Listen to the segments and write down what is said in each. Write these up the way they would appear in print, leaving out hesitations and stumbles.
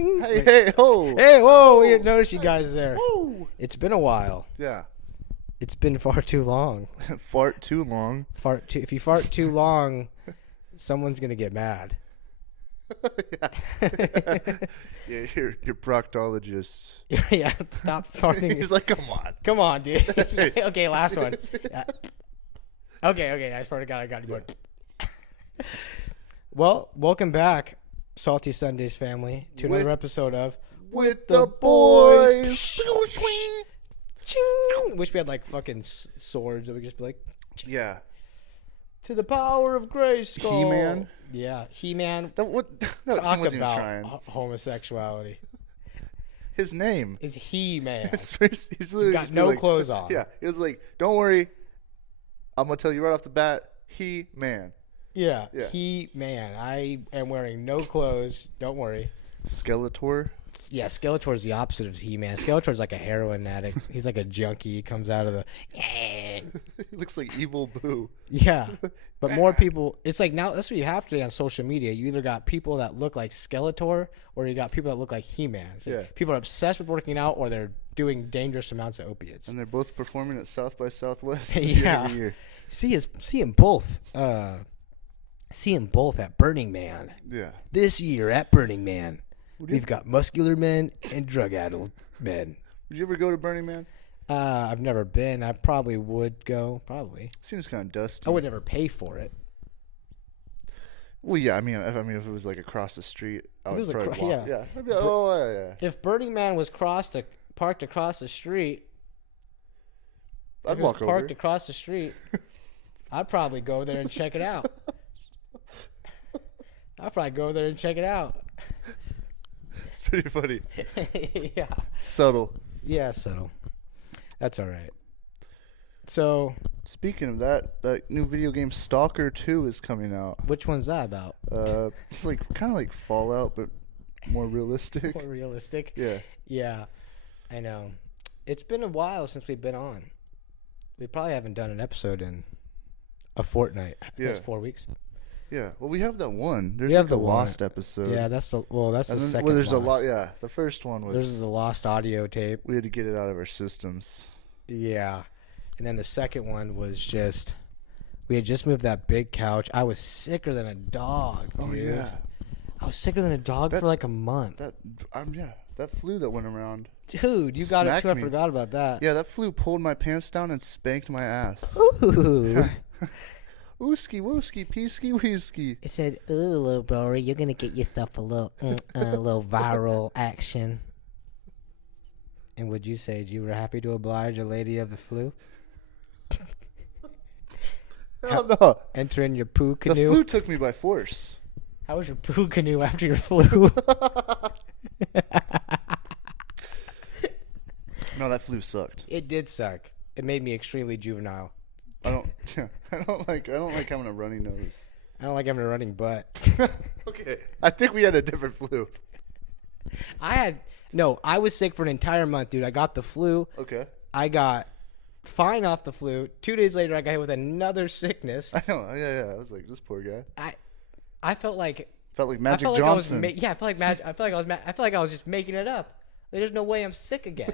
Ching. Hey, ho. Hey, whoa. We didn't notice you guys there. Whoa. It's been a while. Yeah. It's been far too long. Fart too long. If you fart too long, someone's going to get mad. Yeah, your proctologist. Yeah, stop farting. He's like, come on. Come on, dude. Okay, last one. Okay, I swear to God, I got you. Well, welcome back, Salty Sundays family, to another episode of With the Boys. Wish we had like fucking swords that we could just be like, Yeah. to the power of Grayskull. He-Man? Yeah, He-Man. No, Talk he wasn't even about trying. homosexuality. His name. Is He-Man. He's literally Got just no like, clothes on. Yeah. He was like, don't worry. I'm going to tell you right off the bat, He-Man. Yeah, Yeah. He-Man. I am wearing no clothes. Don't worry. Skeletor. Yeah, Skeletor's the opposite of He-Man. Skeletor's like a heroin addict. He's like a junkie. He comes out of the... He looks like Evil Boo. Yeah, but more people... It's like now, that's what you have to do on social media. You either got people that look like Skeletor or you got people that look like He-Man. It's like Yeah. people are obsessed with working out or they're doing dangerous amounts of opiates. And they're both performing at South by Southwest Yeah. every year. See them both. See them both at Burning Man. Yeah. This year at Burning Man, we've got muscular men and drug-addled men. Would you ever go to Burning Man? I've never been. I probably would go. Probably. Seems kind of dusty. I would never pay for it. Well, yeah. I mean, if it was like across the street, I If it would was probably walk. yeah. Yeah. I'd be like, oh, yeah. If Burning Man was parked across the street, I'd if it was walk over. parked across the street, I'd probably go there and check it out. I'd probably go there and check it out. It's pretty funny. Yeah. Subtle. Yeah, subtle. That's all right. So, Speaking of that new video game Stalker 2 is coming out. which one's that about? It's like kind of like Fallout, but more realistic. More realistic? Yeah. Yeah, I know. It's been a while since we've been on. We probably haven't done an episode in a fortnight. I think it's Yeah. 4 weeks. Yeah. Well, we have that one. There's We have like a the one. lost episode. Yeah, that's the second. Well, there's a lost. lot. Yeah. The first one was. There's the lost audio tape. We had to get it out of our systems. Yeah. And then the second one was just, we had just moved that big couch. I was sicker than a dog, dude. Oh yeah. I was sicker than a dog for like a month. That flu that went around. Dude, you got it Smacked too. I me. forgot about that. Yeah, that flu pulled my pants down and spanked my ass. Ooh. Ooski wooski peesky weesky. It said, "Ooh, little bro, you're gonna get yourself a little viral action." And would you say you were happy to oblige a lady of the flu? Hell no. Enter in your poo The canoe. flu took me by force. How was your poo canoe after your flu? No, that flu sucked. It did suck. It made me extremely juvenile. I don't like having a runny nose. I don't like having a running butt. Okay. I think we had a different flu. I was sick for an entire month, dude. I got the flu. Okay. I got fine off the flu. 2 days later, I got hit with another sickness. I know. Yeah. I was like, this poor guy. I felt like Felt like Magic I felt Johnson. Like I felt like I was just making it up. There's no way I'm sick again.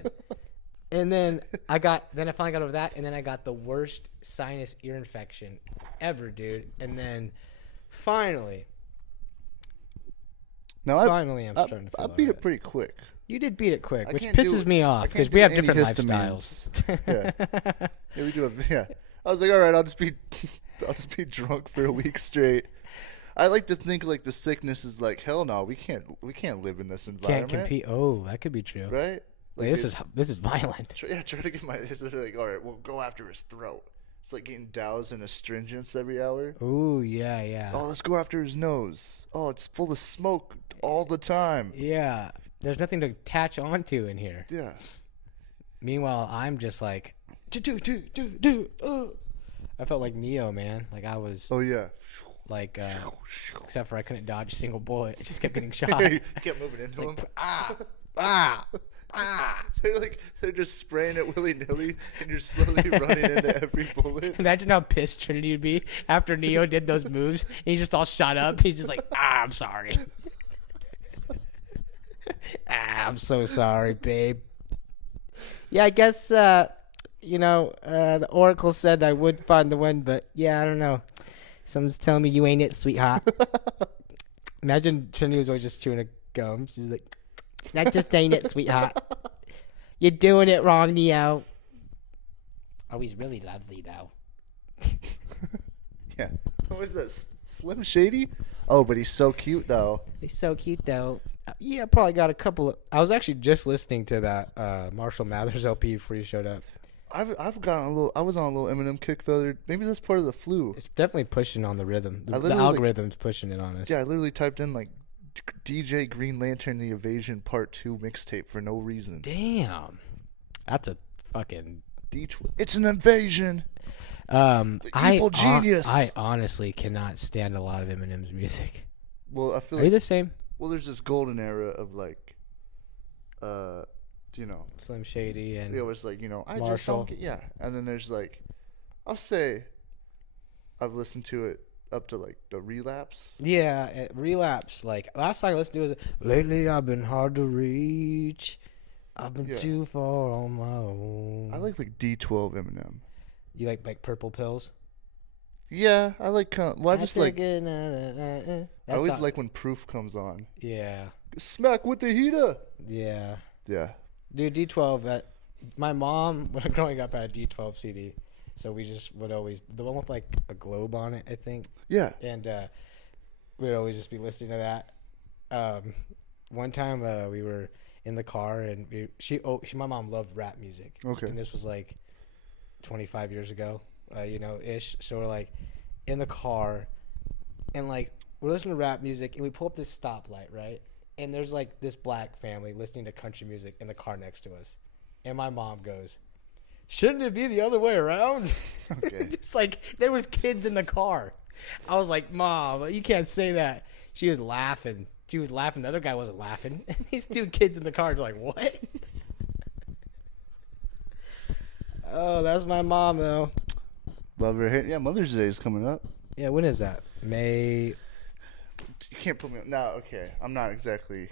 And then I finally got over that, and then I got the worst sinus ear infection ever, dude. And then finally, Now I'm starting to feel I all beat right. it pretty quick. You did beat it quick, I which can't do pisses it. me I off can't because do we have different antihistamines. lifestyles. Yeah, we do have. Yeah, I was like, all right, I'll just be drunk for a week straight. I like to think like the sickness is like, hell no, we can't live in this environment. Can't compete. Oh, that could be true. Right? Like Wait, this is violent. try to get my. It's like, all right, we'll go after his throat. It's like getting doused in astringents every hour. Ooh, yeah. Oh, let's go after his nose. Oh, it's full of smoke all the time. Yeah. There's nothing to attach onto in here. Yeah. Meanwhile, I'm just like, I felt like Neo, man. Like I was Oh yeah. like, except for I couldn't dodge a single bullet. It just kept getting shot. You kept moving into him. They're just spraying it willy nilly, and you're slowly running into every bullet. Imagine how pissed Trinity would be after Neo did those moves. And he's just all shot up. He's just like, I'm sorry. I'm so sorry, babe. Yeah, I guess the Oracle said I would find the one, but yeah, I don't know. Someone's telling me you ain't it, sweetheart. Imagine Trinity was always just chewing a gum. She's like, that just ain't it, sweetheart. You're doing it wrong, Neo. Oh, he's really lovely, though. Yeah. What is this? Slim Shady? Oh, but he's so cute, though. He's so cute, though. Yeah, I probably got a couple of... I was actually just listening to that Marshall Mathers LP before you showed up. I've gotten a little... I was on a little Eminem kick the other... Maybe that's part of the flu. It's definitely pushing on the rhythm. The algorithm's pushing it on us. Yeah, I literally typed in, like, DJ Green Lantern The Evasion Part 2 mixtape for no reason. Damn. That's a fucking... It's an invasion. Evil genius. I honestly cannot stand a lot of Eminem's music. Well, I feel Are you the same? Well, there's this golden era of like, Slim Shady and it was like, I Marshall. just don't get, yeah. And then there's like, I'll say, I've listened to it up to like the Relapse. Yeah, Relapse. Like last song I listened to was "Lately I've Been Hard to Reach. I've been too far on my own." I like D12 Eminem. You like Purple Pills? Yeah, I like I just like I always like when Proof comes on. Yeah. Smack with the heater. Yeah. Yeah. Dude, D12. My mom, when growing up, had a D12 CD, so we just would always the one with like a globe on it, I think. Yeah. And we'd always just be listening to that. One time we were in the car and my mom loved rap music. Okay. And this was like 25 years ago, ish. So we're like in the car and like we're listening to rap music and we pull up this stoplight, right? And there's like this black family listening to country music in the car next to us. And my mom goes, "Shouldn't it be the other way around?" Okay. Just like there was kids in the car. I was like, "Mom, you can't say that." She was laughing. The other guy wasn't laughing. These two kids in the car are like, "What?" Oh, that's my mom, though. Love her. Yeah, Mother's Day is coming up. Yeah, when is that? May. You can't put me on. No, okay. I'm not exactly,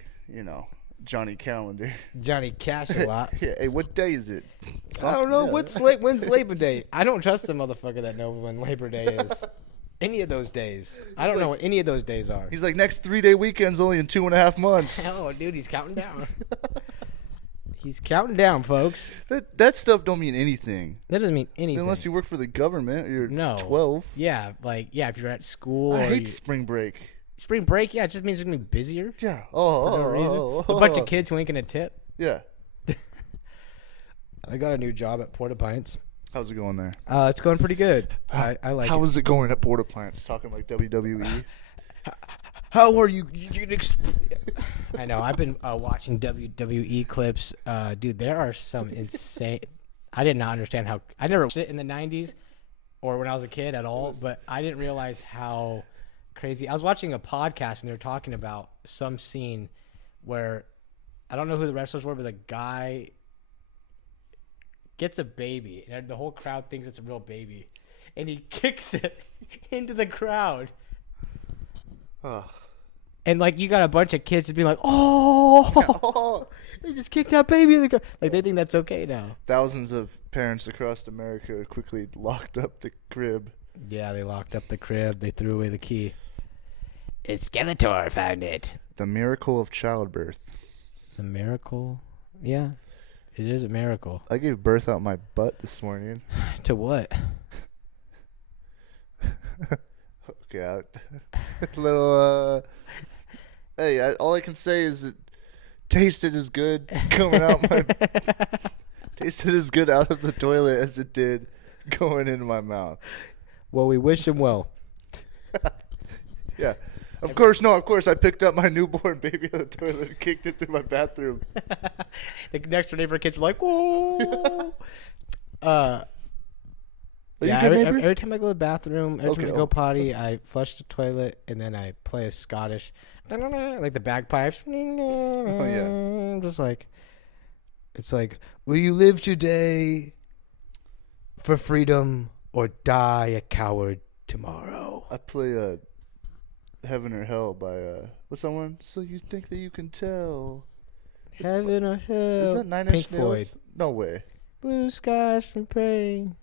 Johnny Calendar. Johnny Cash a lot. Yeah. Hey, what day is it? I don't know. Yeah. When's Labor Day? I don't trust the motherfucker that knows when Labor Day is. Any of those days. I don't know what any of those days are. He's like, next 3-day weekend's only in 2.5 months. Oh, dude, he's counting down. He's counting down, folks. That stuff don't mean anything. That doesn't mean anything. Unless you work for the government or you're 12. Yeah, if you're at school. I hate spring break. Spring break, yeah, it just means it's going to be busier. Yeah. For no reason. A bunch of kids who ain't going to tip. Yeah. I got a new job at Porta Pints. How's it going there? It's going pretty good. I like it. How is it going at Porta Pints? Talking like WWE. How are you? I know. I've been watching WWE clips. Dude, there are some insane. I did not understand how. I never watched it in the 90s or when I was a kid at all, but I didn't realize how crazy. I was watching a podcast and they were talking about some scene where I don't know who the wrestlers were, but the guy gets a baby and the whole crowd thinks it's a real baby and he kicks it into the crowd. Oh. And like you got a bunch of kids to be like, oh, they just kicked that baby in the crowd. Like they think that's okay now. Thousands of parents across America quickly locked up the crib. Yeah, they locked up the crib. They threw away the key. Skeletor found it. The miracle of childbirth. The miracle? Yeah. It is a miracle. I gave birth out my butt this morning. To what? Okay, little. Hey, all I can say is it tasted as good coming out my. Tasted as good out of the toilet as it did going into my mouth. Well, we wish him well. Yeah. Of course, I picked up my newborn baby out of the toilet and kicked it through my bathroom. The next door neighbor kids were like, whoa. Every time I go to the bathroom, every time I go potty, I flush the toilet, and then I play a Scottish, like the bagpipes. Oh, yeah. I'm just like, it's like, will you live today for freedom or die a coward tomorrow? I play Heaven or Hell by what's that one? So you think that you can tell Heaven or hell. Is that Nine Pink Inch Nails? Floyd. No way. Blue skies from pain.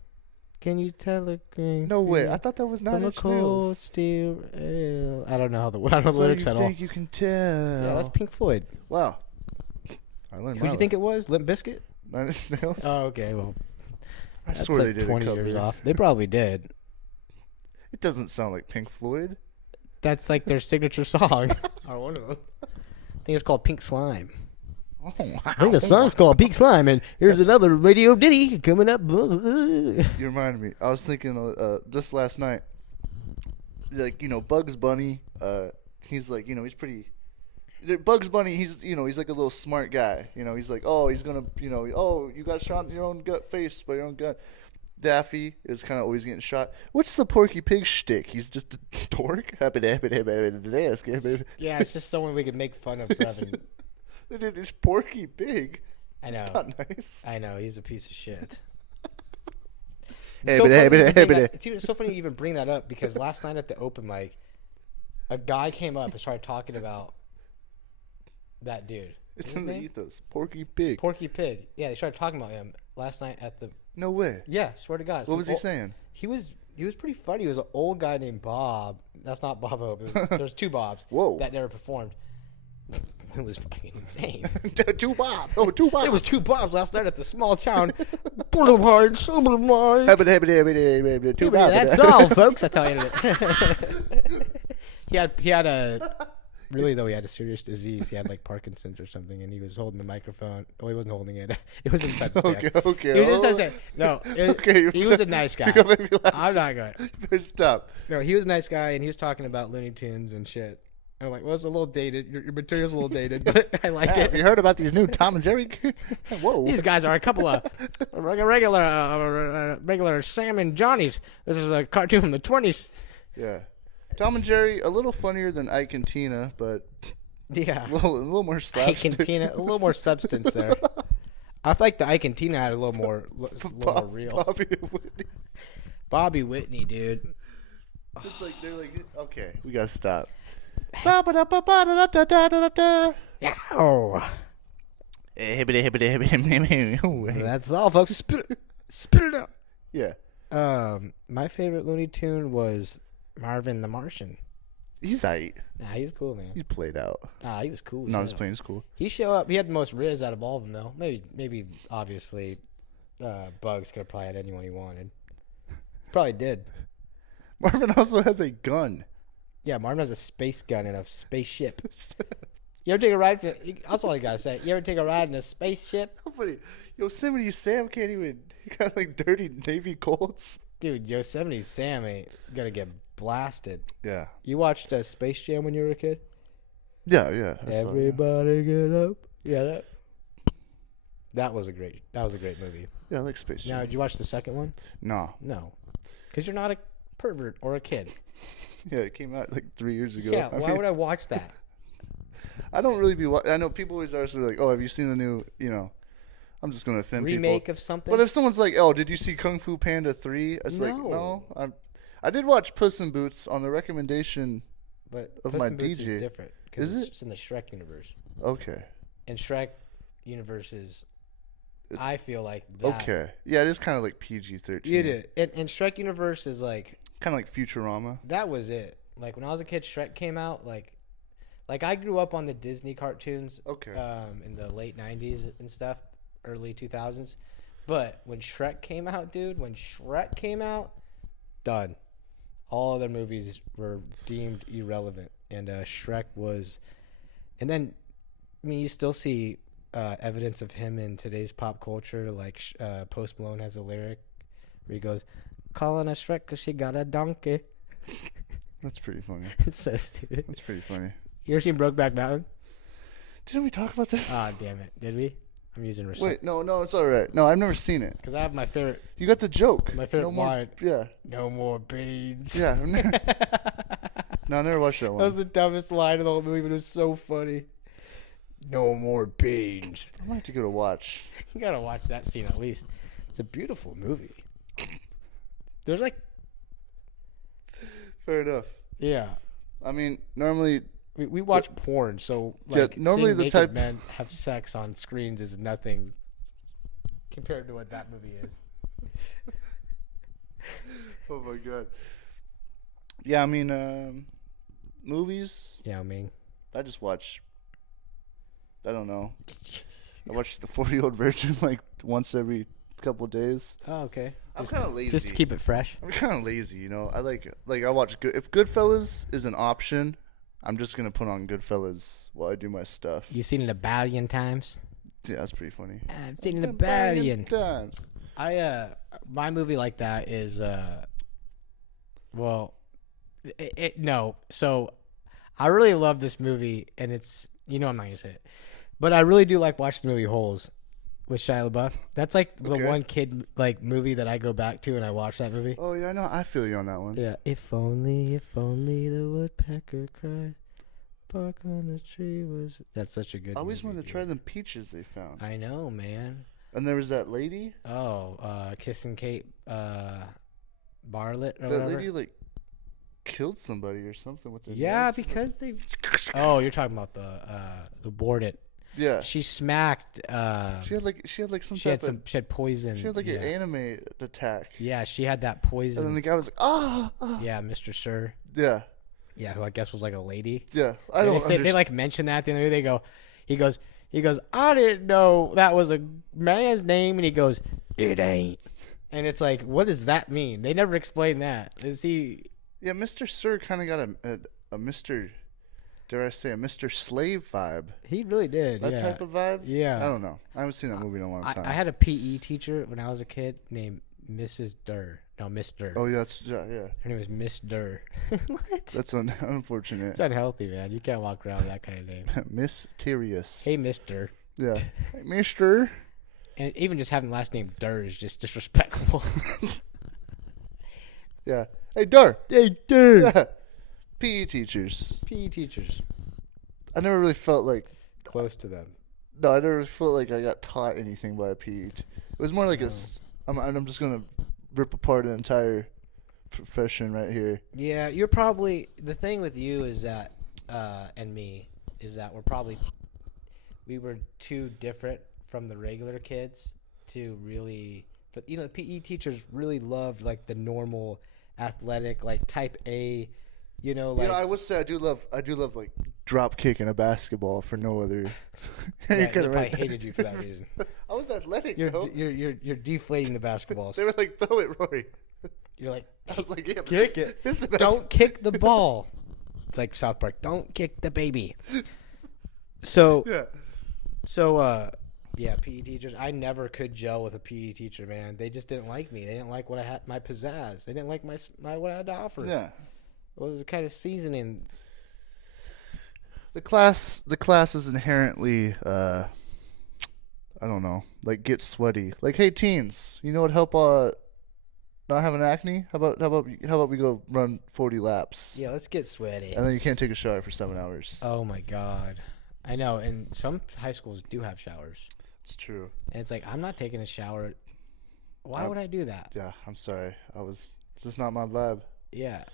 Can you tell a green? No way. I thought that was Nine From a Inch cold Nails. steel ale. I don't know the So lyrics you at all. think you can tell? Yeah, that's Pink Floyd. Wow. I learned Who do you think it was? Limp Bizkit? Nine Inch Nails? Oh, okay. Well, I that's swear like they did 20 a cover. years off. They probably did. It doesn't sound like Pink Floyd. That's like their signature song. Or one of them. I think it's called Pink Slime. Oh, wow. I think the song's called Pink Slime, and here's another radio ditty coming up. You reminded me. I was thinking just last night, like, Bugs Bunny. He's like, he's pretty. Bugs Bunny, he's like a little smart guy. He's like, oh, he's gonna, oh, you got shot in your own face by your own gun. Daffy is kind of always getting shot. What's the Porky Pig shtick? He's just a dork. Yeah, it's just someone we could make fun of forever. Dude, it's Porky Pig. I know. It's not nice. I know. He's a piece of shit. Hey, It's so funny you even bring that up because last night at the open mic, a guy came up and started talking about that dude. It's in the ethos. Porky Pig. Porky Pig. Yeah, they started talking about him last night at the. No way. Yeah, swear to God. What was he saying? He was pretty funny. He was an old guy named Bob. That's not Bob Hope. There was two Bobs. Whoa. That never performed. It was fucking insane. Two Bobs. Oh, two Bobs. It was two Bobs last night at the small town. Boulevard, Boulevard. Two Bobs. That's all, folks. That's how I ended it. He had a. Really though, he had a serious disease. He had like Parkinson's or something, and he was holding the microphone. Oh, he wasn't holding it. It was inside stand. Okay. He was inside stand. No, he was a nice guy. I'm not going. You better stop. No, he was a nice guy, and he was talking about Looney Tunes and shit. I'm like, well, it's a little dated. Your material's a little dated, but I like it. Have you heard about these new Tom and Jerry? Whoa. These guys are a couple of regular Sam and Johnnies. This is a cartoon from the 20s. Yeah. Tom and Jerry, a little funnier than Ike and Tina, but yeah, a little more slapstick. Ike and Tina, a little more substance there. I feel like the Ike and Tina had a little more real. Bobby Whitney, dude. It's like they're like, okay, we gotta stop. Yeah. That's all, folks. Spit it out. Yeah. My favorite Looney Tune was Marvin the Martian. He's aight. Nah, he was cool, man. He played out. He was cool. No, his playing's cool. He showed up. He had the most riz out of all of them, though. Maybe, obviously, Bugs could have probably had anyone he wanted. Probably did. Marvin also has a gun. Yeah, Marvin has a space gun in a spaceship. You ever take a ride? That's all I gotta say. You ever take a ride in a spaceship? Nobody. Yosemite Sam can't even. He got like dirty Navy Colts. Dude, Yosemite Sam ain't gonna get blasted. Yeah. You watched Space Jam when you were a kid? Yeah. Everybody get up. Yeah, that was a great movie. Yeah, I like Space Jam. Now, did you watch the second one? No. Because you're not a pervert or a kid. Yeah, it came out like 3 years ago. Yeah, why would I watch that? I don't really be. I know people always are sort of like, "Oh, have you seen the new?" I'm just gonna offend remake people. of something. But if someone's like, "Oh, did you see Kung Fu Panda 3?" It's like, no. I did watch Puss in Boots on the recommendation of my Boots DJ. Is different because it's in the Shrek universe. Okay. And Shrek universe is. I feel like that. Okay. Yeah, it is kind of like PG-13. It is. And Shrek universe is like. Kind of like Futurama. That was it. Like when I was a kid, Shrek came out. Like I grew up on the Disney cartoons. Okay. In the late '90s and stuff, early 2000s. But when Shrek came out, done. All other movies were deemed irrelevant, and Shrek was. And then, I mean, you still see evidence of him in today's pop culture. Like Post Malone has a lyric where he goes, "Calling a Shrek 'cause she got a donkey." That's pretty funny. It's so stupid. That's pretty funny. You ever seen Brokeback Mountain? Didn't we talk about this? Ah, damn it. Did we? I'm using receipt. Wait, no, it's all right. No, I've never seen it. Because I have my favorite. You got the joke. My favorite line. Yeah. No more beans. Yeah. No, I never watched that one. That was the dumbest line of the whole movie, but it was so funny. No more beans. I might have to go to watch. You gotta watch that scene at least. It's a beautiful movie. There's like. Fair enough. Yeah. I mean, normally We watch porn, so Yeah, like normally seeing the naked type- men have sex on screens is nothing compared to what that movie is. Oh my god. Yeah, I mean, movies. Yeah, I mean, I just watch. I don't know. I watch the 40-Year-Old Virgin like once every couple days. oh okay. I'm kind of lazy. Just to keep it fresh. I'm kind of lazy, you know. I I watch good. If Goodfellas is an option, I'm just gonna put on Goodfellas while I do my stuff. You've seen it a billion times. Yeah, that's pretty funny. I've seen it a billion. times. My movie like that is well, no. So I really love this movie, and it's I'm not gonna say it, but I really do like watching the movie Holes with Shia LaBeouf. That's like the Okay. one kid like movie that I go back to and I watch that movie. Oh yeah, I know. I feel you on that one. Yeah. If only the woodpecker cried, bark on the tree was. That's such a good. I always movie, wanted to try them peaches they found. I know, man. And there was that lady. Oh, Kissing Kate Bartlett or That whatever. lady like killed somebody or something with her. Yeah, nose. because they. Oh, you're talking about the board it. Yeah. She smacked. She had like some. She had poison. She had like yeah. an anime attack. Yeah, she had that And then poison. the guy was like, ah. Yeah, Mr. Sir. Yeah. Yeah, who I guess was like a lady. Yeah. I And don't. they say, they understand. like mention that at the end of the day. He goes. I didn't know that was a man's name, and he goes, it ain't. And it's like, what does that mean? They never explain that. Is he? Yeah, Mr. Sir kind of got a Mr. Dare I say a Mr. Slave vibe? He really did. That yeah. type of vibe? Yeah. I don't know. I haven't seen that movie in a long time. I had a PE teacher when I was a kid named Mrs. Durr. No, Miss Durr. Oh yeah, yeah. Her name was Miss Durr. What? That's unfortunate. It's unhealthy, man. You can't walk around with that kind of name. Mysterious. Hey, Miss Durr. Yeah. Hey, Mister. And even just having the last name Durr is just disrespectful. Yeah. Hey, Dur. Hey, Durr. Yeah. PE teachers. PE teachers. I never really felt like. Close to them. No, I never felt like I got taught anything by a PE. It was more like I'm just gonna rip apart an entire profession right here. Yeah, you're probably the thing with you is that, and me is that we were too different from the regular kids to really. But the PE teachers really loved like the normal, athletic, like type A. Like I would say I do love like drop kicking a basketball for no other. right, they You're kinda probably right. hated you for that reason. I was athletic though. You're deflating the basketballs. They were like, throw it, Rory. You're like, I was like, yeah, but kick it. This is Don't kick the ball. It's like South Park. Don't kick the baby. So Yeah. Yeah, PE teachers. I never could gel with a PE teacher, man. They just didn't like me. They didn't like what I had, my pizzazz. They didn't like my what I had to offer. Yeah. What was the kind of seasoning? The class is inherently I don't know, like get sweaty. Like, hey teens, you know what help not having acne? How about we go run 40 laps? Yeah, let's get sweaty. And then you can't take a shower for 7 hours. Oh my god. I know, and some high schools do have showers. It's true. And it's like, I'm not taking a shower. Why would I do that? Yeah, I'm sorry. It's just not my vibe. Yeah.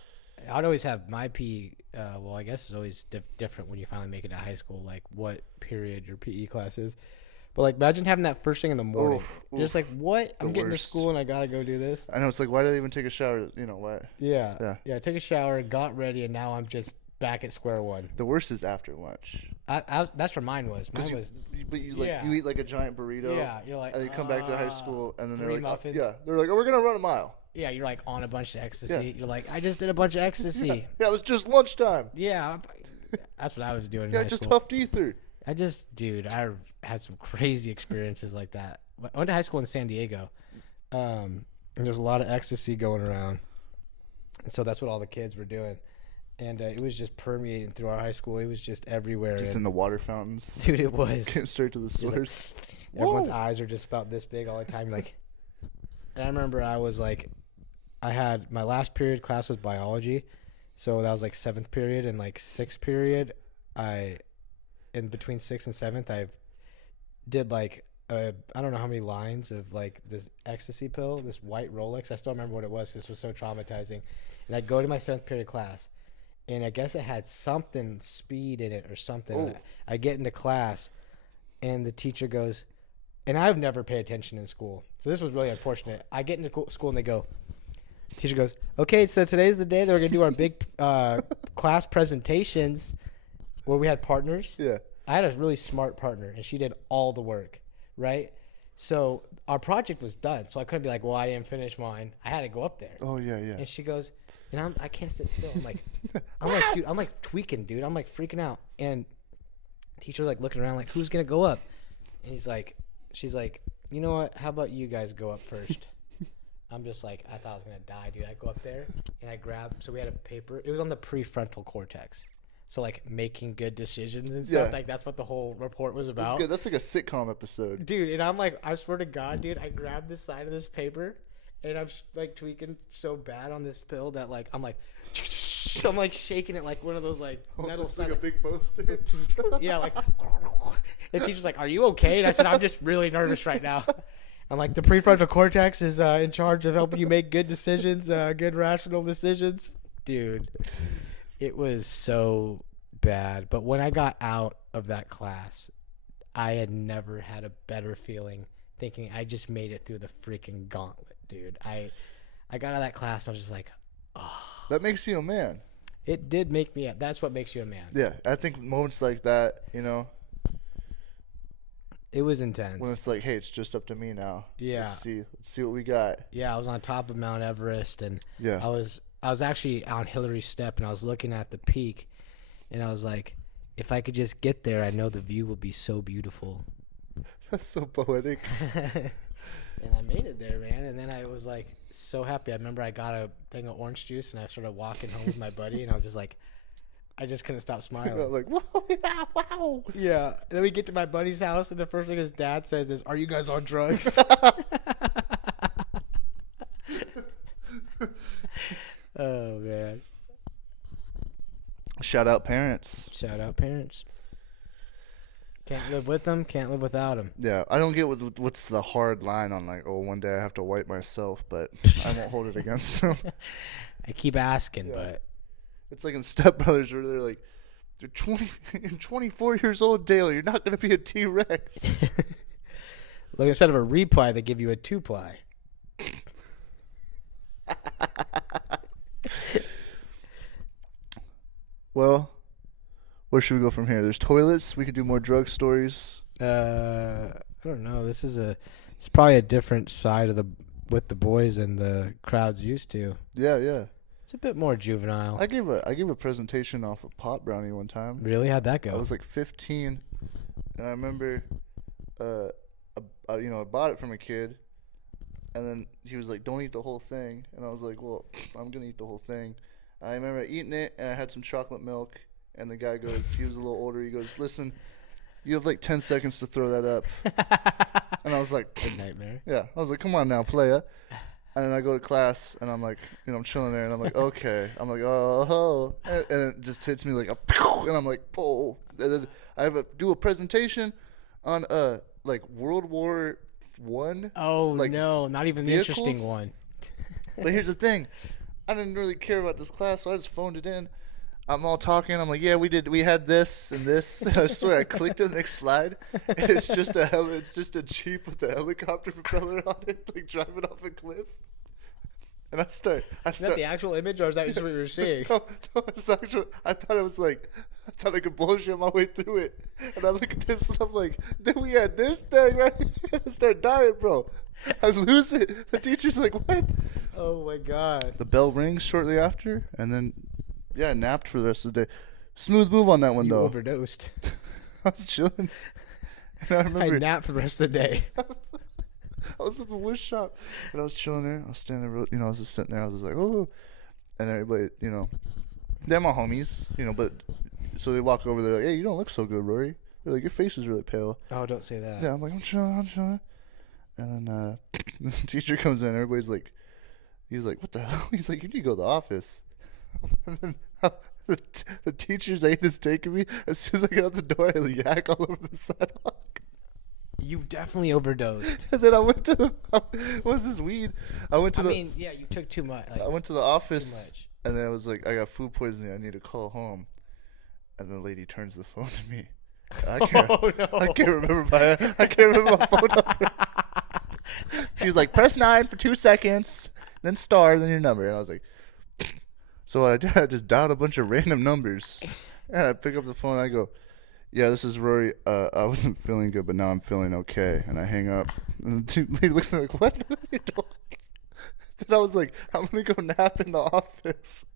I'd always have my PE, well, I guess it's always different when you finally make it to high school, like what period your PE class is. But, like, imagine having that first thing in the morning. You're just like, what? I'm getting to worst. school and I got to go do this? I know, it's like, why did I even take a shower? Why? Yeah. I took a shower, got ready, and now I'm just back at square one. The worst is after lunch. That's where mine was. But you eat like a giant burrito. Yeah, you're like, and you come back to high school, and then they're 3 like, muffins. they're like, oh, we're gonna run a mile. Yeah, you're like on a bunch of ecstasy. Yeah. You're like, I just did a bunch of ecstasy. Yeah, it was just lunchtime. Yeah, that's what I was doing in Yeah, high just school. toughed ether. I had some crazy experiences like that. I went to high school in San Diego, and there's a lot of ecstasy going around. And so that's what all the kids were doing. And it was just permeating through our high school. It was just everywhere. Just in the water fountains. Dude, it was. Getting straight to the source. Everyone's eyes are just about this big all the time. Like, and I remember I was like, I had my last period class was biology. So that was like 7th period, and like 6th period, in between 6th and 7th, I did like, I don't know how many lines of like this ecstasy pill, this white Rolex. I still remember what it was. This was so traumatizing. And I'd go to my 7th period class, and I guess it had something speed in it or something. Oh. And I get into class, and the teacher goes, and I've never paid attention in school, so this was really unfortunate. I get into school and they go, teacher goes, okay, so today's the day that we're gonna do our big class presentations, where we had partners. Yeah. I had a really smart partner, and she did all the work, right? So our project was done, so I couldn't be like, well, I didn't finish mine. I had to go up there. Oh yeah. And she goes, and I can't sit still. I'm like, dude, I'm like tweaking, dude. I'm like freaking out. And teacher's like looking around, like, who's gonna go up? And she's like, you know what? How about you guys go up first? I'm just like, I thought I was gonna die, dude. I go up there and I grab. So we had a paper. It was on the prefrontal cortex. So like making good decisions and stuff. Yeah. Like that's what the whole report was That's about. good. That's like a sitcom episode. Dude, and I'm like, I swear to God, dude, I grabbed the side of this paper, and I'm like tweaking so bad on this pill that like I'm like shaking it like one of those like metal It's like side. a big poster. Yeah, like. The teacher's like, "Are you okay?" And I said, "I'm just really nervous right now." I'm like, the prefrontal cortex is in charge of helping you make good decisions, good rational decisions, dude. It was so bad. But when I got out of that class, I had never had a better feeling thinking I just made it through the freaking gauntlet, dude. I got out of that class, I was just like, oh. That makes you a man. It did make me, that's what makes you a man. Yeah, I think moments like that, you know, It was intense. when it's like, hey, it's just up to me now. Yeah. Let's see what we got. Yeah, I was on top of Mount Everest, and Yeah. I was actually on Hillary Step, and I was looking at the peak, and I was like, if I could just get there, I know the view would be so beautiful. That's so poetic. And I made it there, man. And then I was like so happy. I remember I got a thing of orange juice, and I started walking home with my buddy, and I was just like, I just couldn't stop smiling. Like, whoa, yeah, wow. Yeah. And then we get to my buddy's house, and the first thing his dad says is, "Are you guys on drugs?" Oh man. Shout out parents. Shout out parents. Can't live with them, can't live without them. Yeah, I don't get what's the hard line on like, oh, one day I have to wipe myself, but I won't hold it against them. I keep asking, Yeah. but It's like in Step Brothers where they're like, you're 24 years old, Dale. You're not gonna be a T-Rex. look, instead of a reply, they give you a two-ply. Well, where should we go from here? There's toilets. We could do more drug stories. I don't know. It's probably a different side of with the boys than the crowd's used to. Yeah, yeah. It's a bit more juvenile. I gave a presentation off a pot brownie one time. Really? How'd that go? I was like 15, and I remember, I bought it from a kid, and then he was like, "Don't eat the whole thing," and I was like, "Well, I'm gonna eat the whole thing." I remember eating it, and I had some chocolate milk, and the guy goes, he was a little older, he goes, "Listen, you have like 10 seconds to throw that up," and I was like, Good nightmare. yeah, I was like, "Come on now, playa." And then I go to class, and I'm like, I'm chilling there, and I'm like, okay. I'm like, oh. And it just hits me like, and I'm like, oh. And then I do a presentation on, like, World War I. Oh, like, no. Not even the vehicles? interesting one. But here's the thing. I didn't really care about this class, so I just phoned it in. I'm all talking. I'm like, yeah, we had this and this. And I swear, I clicked the next slide, and it's just a Jeep with a helicopter propeller on it, like driving off a cliff. And I start. Is that the actual image, or is that just what you were seeing? No, it's actual. I thought I could bullshit my way through it. And I look at this, and I'm like, then we had this thing right here. I start dying, bro. I lose it. The teacher's like, what? Oh, my God. The bell rings shortly after, and then, yeah, I napped for the rest of the day. Smooth move on that one, You though. overdosed. I was chilling. And I I remember napped for the rest of the day. I was at the wood shop, and I was chilling there. I was standing there, I was just sitting there. I was just like, oh. And everybody, they're my homies, but so they walk over. They're like, hey, you don't look so good, Rory. They're like, your face is really pale. Oh, don't say that. Yeah, I'm like, I'm chilling. And then the teacher comes in. Everybody's like, he's like, what the hell? He's like, you need to go to the office. And then the teacher's aide is taking me. As soon as I get out the door, I yak all over the sidewalk. You definitely overdosed. And then I went to what's this weed? I went to yeah, you took too much. Like, I went to the office, much. And then I was like, I got food poisoning. I need to call home. And the lady turns the phone to me. I can't, I can't remember my phone number. She's like, press 9 for 2 seconds, then star, then your number. And I was like, so I just dialed a bunch of random numbers. And I pick up the phone. And I go, yeah, this is Rory. I wasn't feeling good, but now I'm feeling okay. And I hang up. And the lady looks at me like, what are you doing? Then I was like, I'm going to go nap in the office.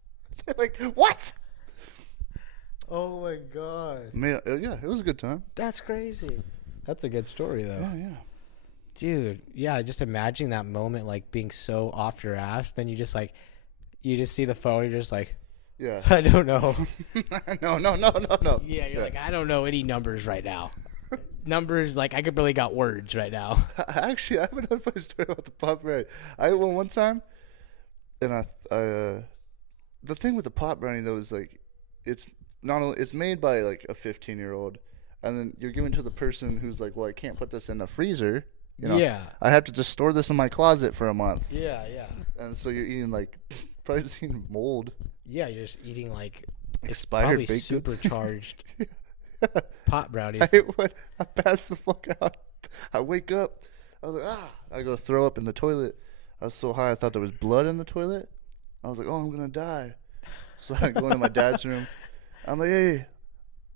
They're like, what? Oh my god. Man, yeah, it was a good time. That's crazy. That's a good story though. Yeah. Dude, yeah, just imagine that moment, like being so off your ass. Then you just see the phone. You're just like, Yeah. I don't know. No. Yeah, you're like, I don't know any numbers right now. Numbers, like, I could barely got words right now. Actually, I have another funny story about the pop brownie. I went one time, and the thing with the pop brownie though is like, it's made by like a 15-year-old, and then you're giving it to the person who's like, well, I can't put this in the freezer. You know, Yeah. I have to just store this in my closet for a month. Yeah. And so you're eating like, probably just eating mold. Yeah, you're just eating like Expired probably baked goods. supercharged pot brownie. I passed the fuck out. I wake up. I was like, I go throw up in the toilet. I was so high I thought there was blood in the toilet. I was like, oh, I'm going to die. So I go into my dad's room. I'm like, hey.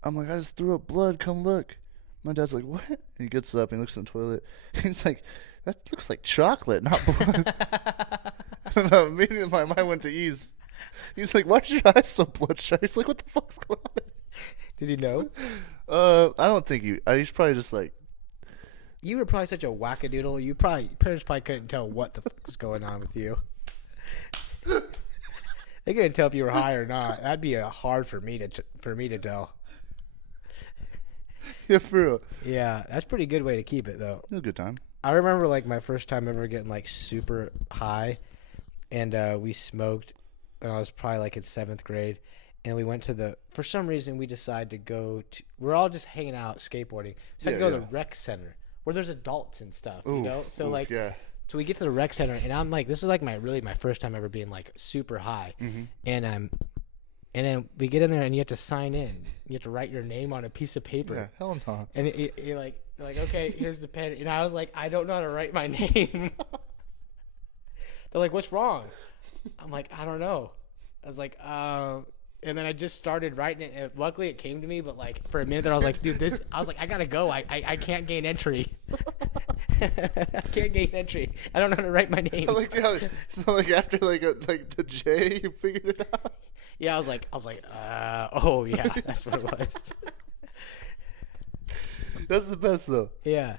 I'm like, I just threw up blood. Come look. My dad's like, what? And he gets up and he looks in the toilet. He's like, that looks like chocolate, not blood. And immediately my mind went to ease. He's like, why is your eyes so bloodshot? He's like, what the fuck's going on? Did he know? I don't think he's probably just like. You were probably such a wackadoodle. Parents probably couldn't tell what the fuck was going on with you. They couldn't tell if you were high or not. That'd be hard for me to tell. Yeah, for real. Yeah, that's a pretty good way to keep it though. It was a good time. I remember like my first time ever getting like super high, and we smoked. And I was probably like in 7th grade, and we went to for some reason we decided to go to. We're all just hanging out skateboarding. So I had to go to the rec center where there's adults and stuff, you know. So like, so we get to the rec center, and I'm like, this is like my first time ever being like super high, and then we get in there, and you have to sign in. You have to write your name on a piece of paper. Yeah, hell no. And you're like, okay, here's the pen. And I was like, I don't know how to write my name. They're like, what's wrong? I'm like, I don't know. I was like, and then I just started writing it. And luckily, it came to me. But like for a minute there, I was like, dude, I was like, I gotta go. I can't gain entry. I can't gain entry. I don't know how to write my name. So like after like the J, you figured it out. Yeah, I was like, oh yeah, that's what it was. That's the best though. Yeah.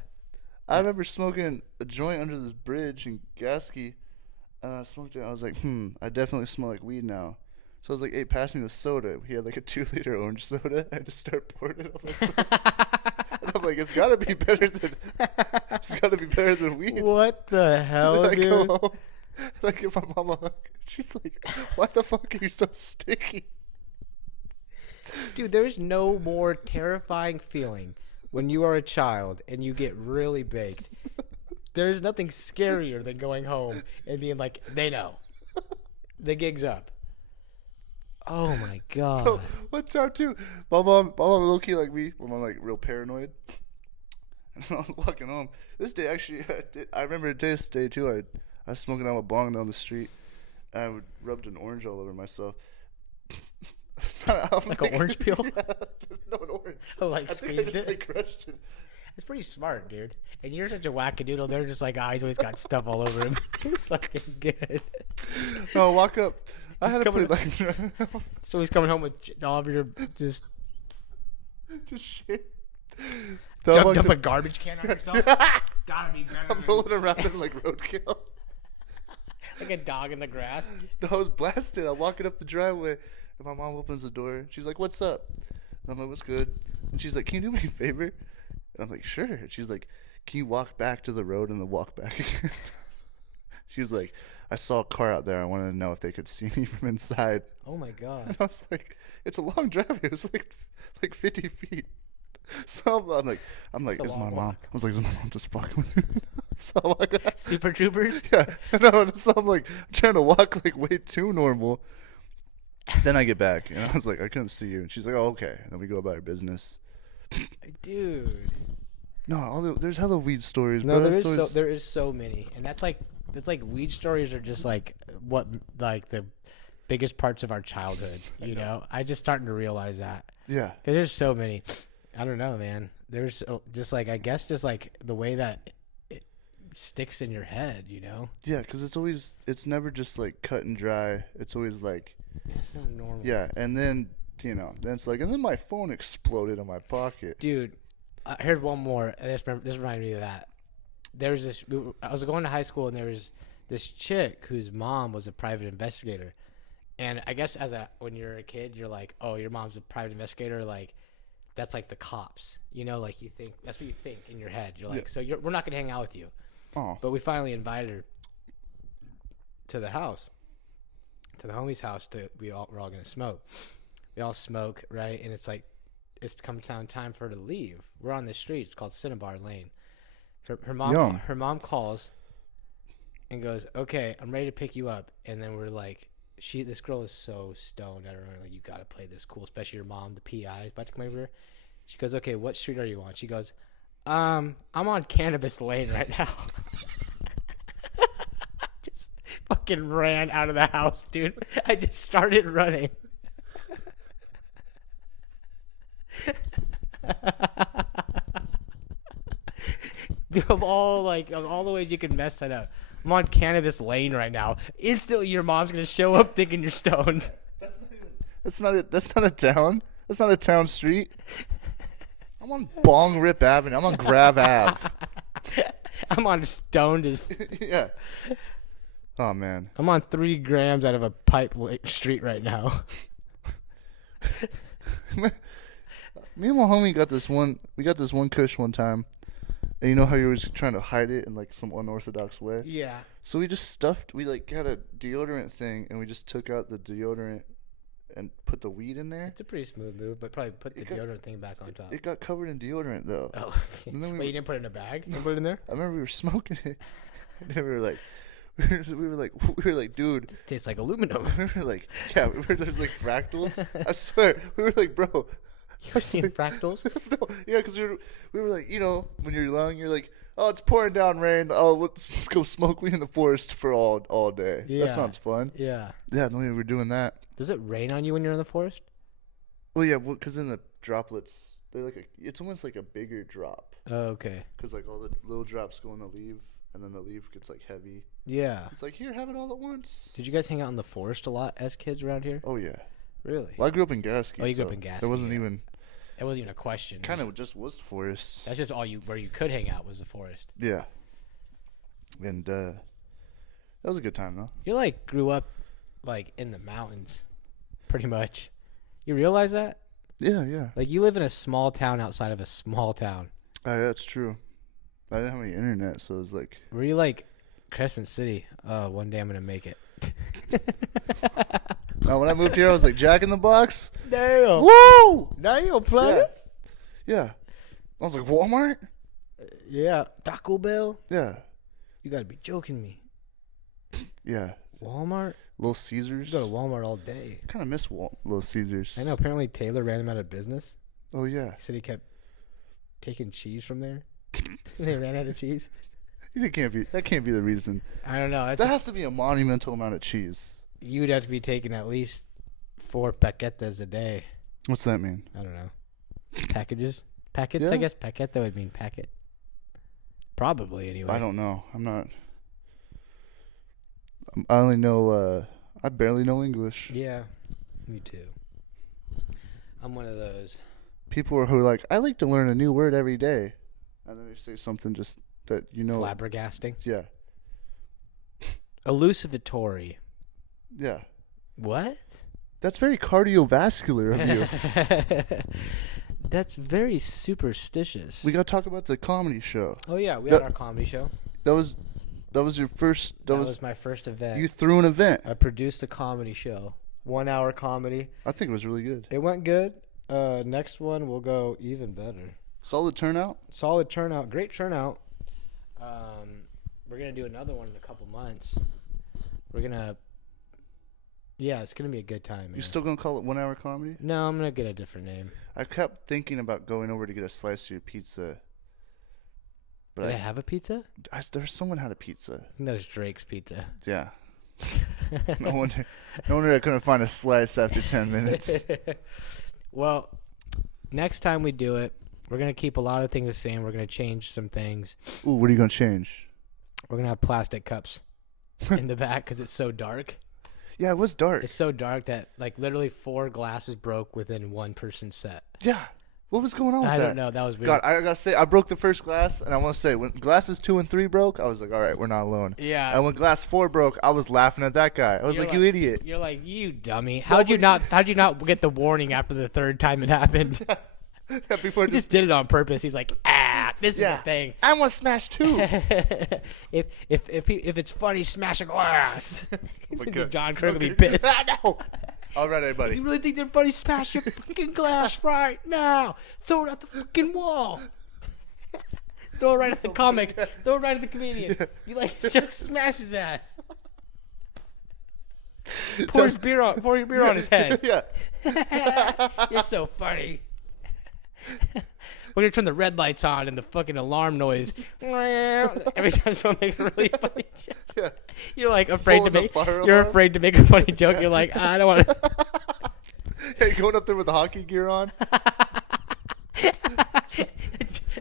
I remember smoking a joint under this bridge in Gasky. And I smoked it. I was like, I definitely smell like weed now. So I was like, hey, pass me the soda. He had like a 2-liter orange soda. I just start pouring it on myself. And I'm like, it's gotta be better than weed. What the hell, I dude? go home, and I give my mom a hug. She's like, why the fuck are you so sticky? Dude, there's no more terrifying feeling when you are a child and you get really baked. There's nothing scarier than going home and being like, they know. The gig's up. Oh my god. Bro, one time too, my mom low key like me. My mom like real paranoid. And I was walking home. This day actually, I remember this day too. I was smoking out a bong down the street. And I rubbed an orange all over myself. Like an orange peel? Yeah, no, an orange. Oh, like I think squeezed I just it? like crushed it. It's pretty smart, dude. And you're such a wackadoodle. They're just like, he's always got stuff all over him. It's fucking good. No, walk up. I had to coming- put like So he's coming home with all of your just shit. dump a garbage can on yourself. Gotta be better I'm than rolling around in like roadkill. like a dog in the grass. No, I was blasted. I'm walking up the driveway, and my mom opens the door. She's like, "What's up?" And I'm like, "What's good?" And she's like, "Can you do me a favor?" And I'm like, "Sure." And she's like, "Can you walk back to the road and then walk back again?" She was like, "I saw a car out there. I wanted to know if they could see me from inside." Oh my god. And I was like, "It's a long driveway. It was like 50 feet." So I'm like, It's a "Is my long mom?" walk. I was like, "Is my mom just fucking with me?" So I'm like, Super Troopers? yeah, no. So I'm like trying to walk like way too normal. Then I get back, and I was like, I couldn't see you. And she's like, oh, okay. And then we go about our business. Dude. No, there's hella weed stories, No, bro. there is so many, and that's like weed stories are just like what like the biggest parts of our childhood. You know, I just starting to realize that. Yeah. Because there's so many. I don't know, man. There's just like, I guess just like the way that it sticks in your head, you know? Yeah, because it's never just like cut and dry. It's always like, It's not normal. yeah, and then, then it's like, and then my phone exploded in my pocket. Dude, here's one more. This reminded me of that. There was this, I was going to high school, and there was this chick whose mom was a private investigator. And I guess when you're a kid, you're like, oh, your mom's a private investigator, like, that's like the cops, you know, like you think, that's what you think in your head. You're like, so we're not going to hang out with you. Oh. But we finally invited her to the house, to the homie's house, we're all going to smoke. We all smoke, right? And it's like, it's come down time for her to leave. We're on this street. It's called Cinnabar Lane. Her mom calls and goes, okay, I'm ready to pick you up. And then we're like, this girl is so stoned. I don't know, like, you got to play this cool, especially your mom, the PI, is about to come over here. She goes, okay, what street are you on? She goes, I'm on Cannabis Lane right now. Just fucking ran out of the house, dude. I just started running. Dude, of all the ways you can mess that up. I'm on Cannabis Lane right now. Instantly, your mom's gonna show up thinking you're stoned. That's not a town. That's not a town street. I'm on Bong Rip Avenue. I'm on Grav Ave. I'm on stoned as. Yeah. Oh man. I'm on 3 grams out of a pipe street right now. Me and my homie got this one. We got this one kush one time. And you know how you're always trying to hide it in like some unorthodox way? Yeah. So we like had a deodorant thing, and we just took out the deodorant and put the weed in there. It's a pretty smooth move, but probably put the deodorant thing back on top. It got covered in deodorant though. Oh. And then Wait, you didn't put it in a bag? You put it in there? I remember we were smoking it, and then we were like, dude, This tastes like aluminum. we were like, yeah, there's like fractals. I swear, we were like, bro. You ever seen fractals? No, yeah, because we were like, you know, when you're young, you're like, oh, it's pouring down rain. Oh, let's go smoke weed in the forest for all day. Yeah. That sounds fun. Yeah. Yeah, no, we were doing that. Does it rain on you when you're in the forest? Well, yeah, because then the droplets, it's almost like a bigger drop. Oh, okay. Because like all the little drops go in the leaf, and then the leaf gets like heavy. Yeah. It's like, here, have it all at once. Did you guys hang out in the forest a lot as kids around here? Oh yeah. Really? Well, I grew up in Gasky. Oh, you grew up in Gasky. It wasn't yeah. even. It wasn't even a question. Kind of just was forest. That's just where you could hang out was the forest. Yeah. And that was a good time though. You like grew up like in the mountains, pretty much. You realize that? Yeah, yeah. Like you live in a small town outside of a small town. Yeah, that's true. I didn't have any internet, so it was like. Were you like Crescent City? Oh, one day I'm gonna make it. No, when I moved here, I was like Jack in the Box. Damn. Woo! Damn, plug. Yeah. I was like Walmart. Yeah. Taco Bell. Yeah. You gotta be joking me. Yeah. Walmart. Little Caesars. You go to Walmart all day. Kind of miss Little Caesars. I know. Apparently Taylor ran them out of business. Oh yeah. He said he kept taking cheese from there. They ran out of cheese. That can't be the reason. I don't know. That has to be a monumental amount of cheese. You would have to be taking at least 4 paquetas a day. What's that mean? I don't know. Packets, Yeah. I guess. Paqueta would mean packet. Probably, anyway. I don't know. I'm not. I only know. I barely know English. Yeah, me too. I'm one of those. People who are like, I like to learn a new word every day, and then they say something just that you know. Flabbergasting. Yeah. Elucidatory. Yeah. What? That's very cardiovascular of you. That's very superstitious. We got to talk about the comedy show. Oh yeah, we had our comedy show. That was your first. That was my first event. You threw an event. I produced a comedy show. 1 hour comedy. I think it was really good. It went good. Next one will go even better. Solid turnout. Solid turnout. Great turnout. We're gonna do another one in a couple months. We're gonna Yeah, it's gonna be a good time, man. You still gonna call it 1 Hour Comedy? No, I'm gonna get a different name. I kept thinking about going over to get a slice of your pizza. But Do they have a pizza? There's someone had a pizza. I think that was Drake's Pizza. Yeah. No wonder I couldn't find a slice after 10 minutes. Well, next time we do it, we're gonna keep a lot of things the same. We're gonna change some things. Ooh, what are you gonna change? We're gonna have plastic cups in the back because it's so dark. Yeah, it was dark. It's so dark that like literally 4 glasses broke within one person's set. Yeah. What was going on with that? I don't know. That was weird. God, I gotta say, I broke the first glass, and I want to say, when glasses 2 and 3 broke, I was like, all right, we're not alone. Yeah. And when glass 4 broke, I was laughing at that guy. I was like, you idiot. You're like, you dummy. How'd you not get the warning after the 3rd time it happened? Yeah, before He just did it on purpose. He's like, this is his thing. I want to smash 2. if it's funny, smash a glass. Oh my God. John Kirk will be pissed. No. All right, everybody. You really think they're funny? Smash your fucking glass right now. Throw it at the fucking wall. Throw it right at the comic. Throw it right at the comedian. You like just smash his ass. Pour your beer on his head. Yeah. You're so funny. We're gonna turn the red lights on and the fucking alarm noise. Every time someone makes a really funny joke. Yeah. You're like afraid to Pulling the make. fire You're alarm. afraid to make a funny joke. You're like, I don't want to. Hey, going up there with the hockey gear on.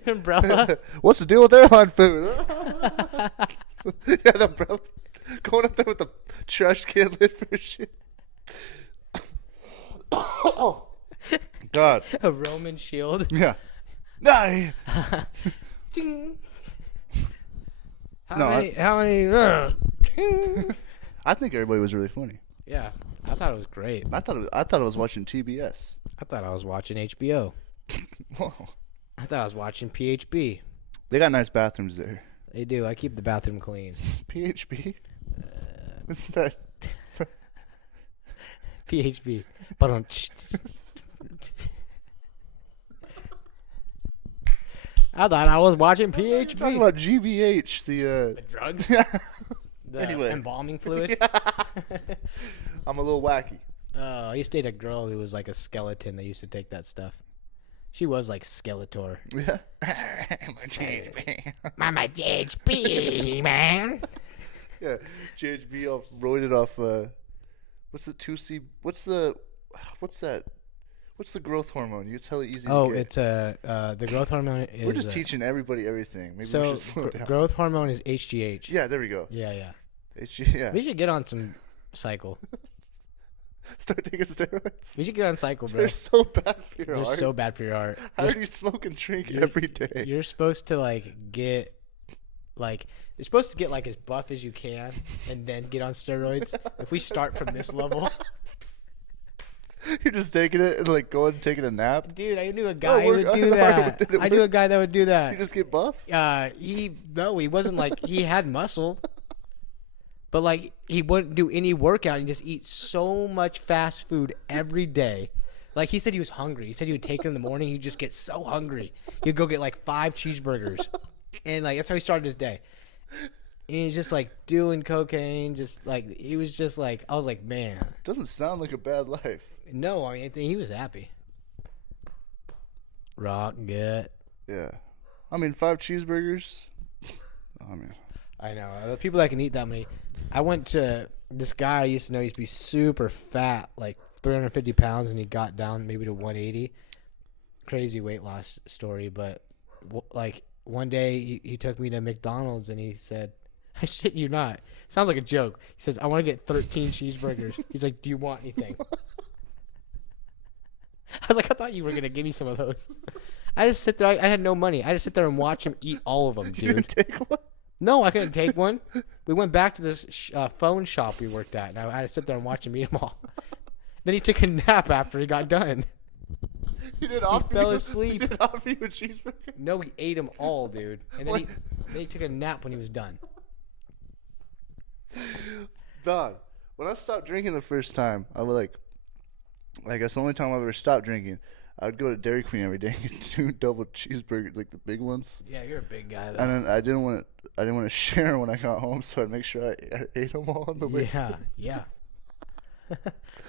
Umbrella. What's the deal with airline food? Yeah, the umbrella. Going up there with the trash can lid for shit. Oh, God. A Roman shield. Yeah. Nah. Ding. How No, many? Ting. I think everybody was really funny. Yeah, I thought it was great. I thought I was watching TBS. I thought I was watching HBO. Whoa. I thought I was watching PHB. They got nice bathrooms there. They do. I keep the bathroom clean. PHB? Isn't that? PHB. But on. I thought I was watching PHB. Talking about GVH, The drugs? Yeah. The Anyway. embalming fluid? I'm a little wacky. I used to date a girl who was like a skeleton that used to take that stuff. She was like Skeletor. Yeah. Mama GHB, man. Yeah. GHB off roided off. What's the 2C? What's that? What's the growth hormone? It's hella easy. Oh, to get. it's the growth hormone is. We're just teaching everybody everything. Maybe we So should slow down. growth hormone is HGH. Yeah, there we go. Yeah. Yeah. We should get on some cycle. Start taking steroids. We should get on cycle, bro. They're so bad for your They're heart. so bad for your heart. How do you smoke and drink every day? You're supposed to you're supposed to get like as buff as you can and then get on steroids. If we start from this level, You're just taking it and like going and taking a nap. dude, I knew a guy who work- would do I that. did it I knew a work? guy that would do You that. just get buff. He wasn't like he had muscle, but like he wouldn't do any workout and just eat so much fast food every day. Like he said he was hungry. He said he would take it in the morning. He'd just get so hungry. He'd go get like 5 cheeseburgers, and like that's how he started his day. And he's just like doing cocaine, just like he was just like I was like, man, Doesn't sound like a bad life. no, I mean I think he was happy. Rock gut. Yeah. I mean, 5 cheeseburgers. I mean, I know. The people that can eat that many. I went to this guy I used to know. He used to be super fat, like 350 pounds, and he got down maybe to 180. Crazy weight loss story, but like one day he took me to McDonald's and he said, "I shit you not." Sounds like a joke. He says, "I want to get 13 cheeseburgers." He's like, "Do you want anything?" I was like, "I thought you were gonna give me some of those." I just sit there. I had no money. I just sit there and watch him eat all of them, you didn't dude. take one? No, I couldn't take one. We went back to this phone shop we worked at, and I had to sit there and watch him eat them all. Then he took a nap after he got done. He didn't offer fell you, asleep. He didn't offer you a cheeseburger? No, he ate them all, dude. And then he took a nap when he was done. Dog, when I stopped drinking the first time, I would I guess the only time I ever stopped drinking, I would go to Dairy Queen every day and get 2 double cheeseburgers, like the big ones. Yeah, you're a big guy, though. And then I didn't want to share when I got home, so I'd make sure I ate them all on the way. Yeah.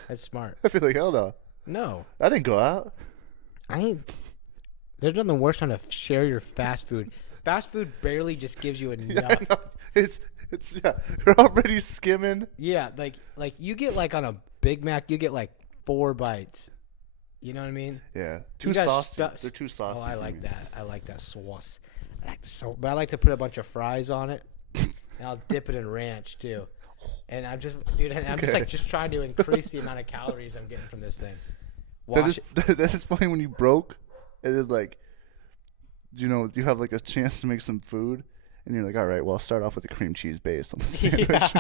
That's smart. I'd be like, hell no. No, I didn't go out. I ain't. There's nothing worse than to share your fast food. Fast food barely just gives you enough. Yeah, no, it's yeah. You're already skimming. Yeah, like you get like on a Big Mac, you get like 4 bites. You know what I mean? Yeah, You too got saucy. stu- They're too saucy. Oh, I for like me. that. I like that sauce. But I like to put a bunch of fries on it, and I'll dip it in ranch too. And I'm just, dude, and I'm just Okay. like just trying to increase the amount of calories I'm getting from this thing. That is funny when you broke, and then like, you know, you have like a chance to make some food, and you're like, all right, well, I'll start off with a cream cheese base on the sandwich.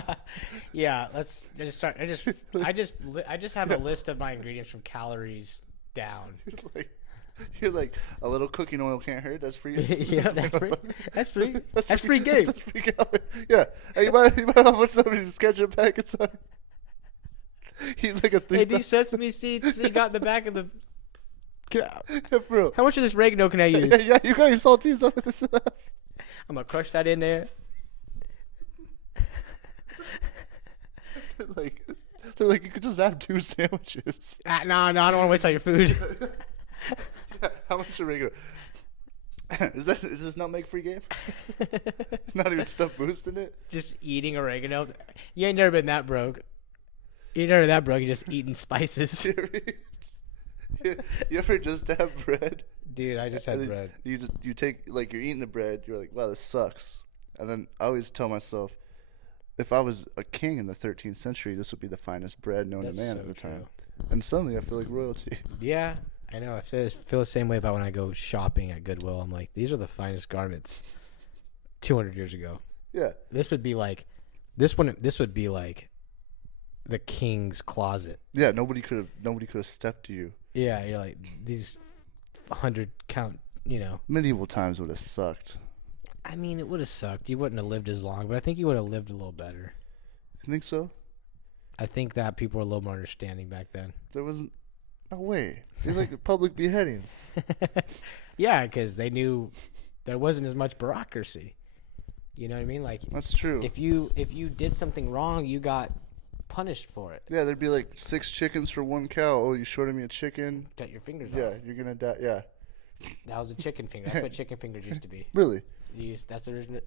Yeah. Let's just start. I just have a list of my ingredients from calories down. You're like, a little cooking oil can't hurt. That's free. Yeah, that's free. That's free game. That's free calorie. Yeah. Hey, you might have put some of these ketchup packets on. He's like a 3. Hey, these sesame seeds you got in the back of the. Yeah, for real. How much of this oregano can I use? Yeah, you got any saltines up in this stuff? I'm gonna crush that in there. They're like, you could just have 2 sandwiches. No, I don't want to waste all your food. How much oregano? Is this nutmeg free game? Not even stuff boosting it. Just eating oregano. You ain't never been that broke. You ain't never that broke. You're just eating spices. You ever just have bread? Dude, I just And had then bread. You take, like, you're eating the bread. You're like, wow, this sucks. And then I always tell myself, if I was a king in the 13th century, this would be the finest bread known That's to man so at the time. true. And suddenly I feel like royalty. Yeah, I know. I feel the same way about when I go shopping at Goodwill. I'm like, these are the finest garments 200 years ago. Yeah. This would be like, this would be like the king's closet. Yeah, nobody could have stepped to you. Yeah, you're like, these 100 count, you know. Medieval times would have sucked. I mean, it would have sucked. You wouldn't have lived as long, but I think you would have lived a little better. You think so? I think that people were a little more understanding back then. There wasn't. No way. These like public beheadings. Yeah, because they knew there wasn't as much bureaucracy. You know what I mean? Like, That's true. if you did something wrong, you got punished for it. Yeah, there'd be like 6 chickens for 1 cow. Oh, you shorted me a chicken. Cut your fingers Yeah, off. you're gonna die. Yeah. That was a chicken finger. That's what chicken fingers used to be. Really? That's the original.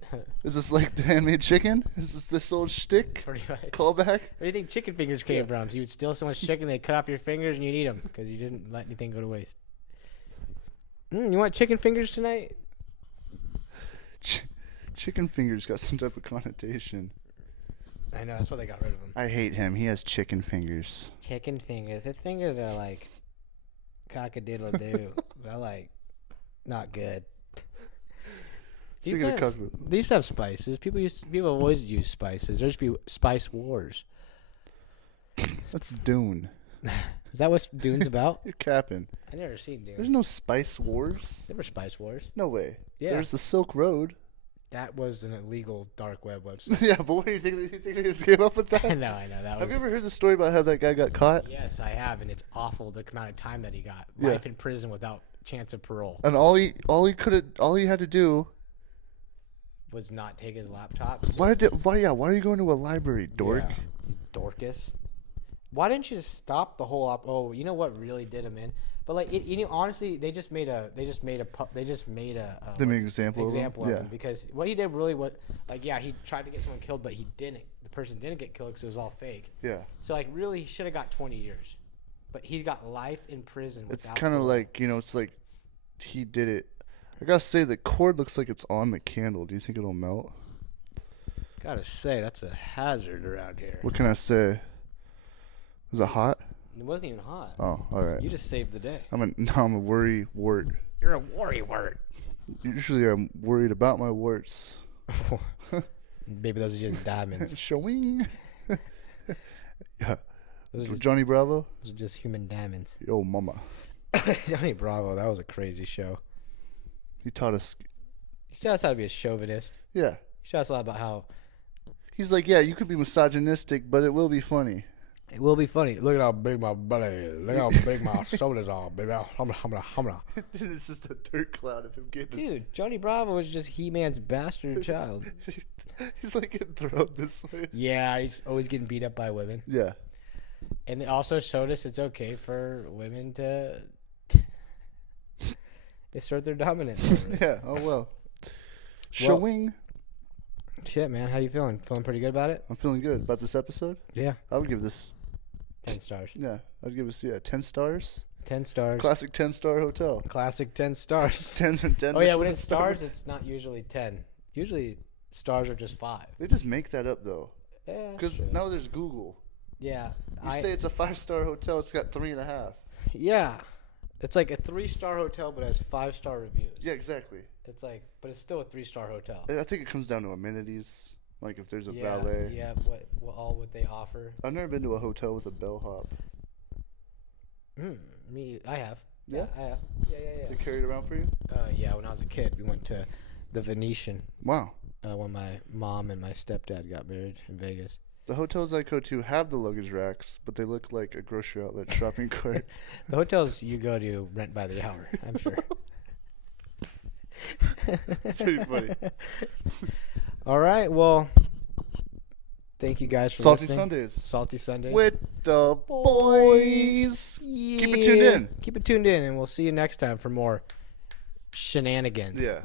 Is this like the handmade chicken? Is this old shtick? Pretty much. Callback? Where do you think chicken fingers came Yeah. from? So you would steal someone's chicken, they'd cut off your fingers, and you'd eat them because you didn't let anything go to waste. You want chicken fingers tonight? Chicken fingers got some type of connotation. I know, that's why they got rid of them. I hate him. He has chicken fingers. Chicken fingers. The fingers are like cock-a-doodle-doo. They're like not good. Speaking of Depends. They used to have spices. People always use spices. There used to be spice wars. That's Dune. Is that what Dune's about? You're capping. I never seen Dune. There's no spice wars. There were spice wars. No way. Yeah. There's the Silk Road. That was an illegal dark web website. Yeah, but what do you think? You think they just came up with that? No, I know that was. Have you ever heard the story about how that guy got caught? Yes, I have, and it's awful the amount of time that he got. Yeah. Life in prison without chance of parole. And all he had to do. Was not take his laptop. Why are you going to a library, dork? Yeah, you Dorcas. Why didn't you just stop the whole op? Oh, you know what really did him in? But like, honestly, they just made an example of him? of Yeah. him because what he did really was like, yeah, he tried to get someone killed, but he didn't. The person didn't get killed because it was all fake. Yeah. So like, really, he should have got 20 years, but he got life in prison. It's without kind of parole. like, it's like he did it. I gotta say, the cord looks like it's on the candle. Do you think it'll melt? Gotta say, that's a hazard around here. What can I say? Is it hot? It wasn't even hot. Oh, all right. You just saved the day. I'm a worry wart. You're a worry wart. Usually I'm worried about my warts. Maybe those are just diamonds. Showing. Yeah. Those are just, Johnny Bravo. those are just human diamonds. Yo, mama. Johnny Bravo, that was a crazy show. He taught us. He showed us how to be a chauvinist. Yeah. He showed us a lot about how He's like, yeah, you could be misogynistic, but it will be funny. it will be funny. Look at how big my belly is. Look how big my shoulders are, baby. Humla. It's just a dirt cloud of him getting Dude, Johnny Bravo was just He-Man's bastard child. He's like getting thrown this way. Yeah, he's always getting beat up by women. Yeah. And it also showed us it's okay for women to assert their dominance. Over it. Yeah. Oh well. Showing. Shit, man. How you feeling? Feeling pretty good about it? I'm feeling good about this episode. Yeah. I would give this 10 stars. Yeah, I'd give us 10 stars. 10 stars. Classic 10-star hotel. Classic 10 stars. 10 Oh yeah, when it's stars, it's not usually 10. Usually stars are just 5. They just make that up though. Yeah. Because now there's Google. Yeah. You say it's a 5-star hotel, it's got 3.5. Yeah. It's like a 3-star hotel, but has 5-star reviews. Yeah, exactly. It's like, but it's still a 3-star hotel. I think it comes down to amenities, like if there's a valet. Yeah, what they offer. I've never been to a hotel with a bellhop. I have. Yeah? I have. Yeah. They carry it around for you? Yeah, when I was a kid, we went to the Venetian. Wow. When my mom and my stepdad got married in Vegas. The hotels I go to have the luggage racks, but they look like a grocery outlet shopping cart. The hotels you go to rent by the hour, I'm sure. That's pretty funny. All right, well, thank you guys for Salty listening. Sundays. Salty Sundays. With the boys. Yeah. Keep it tuned in. Keep it tuned in, and we'll see you next time for more shenanigans. Yeah.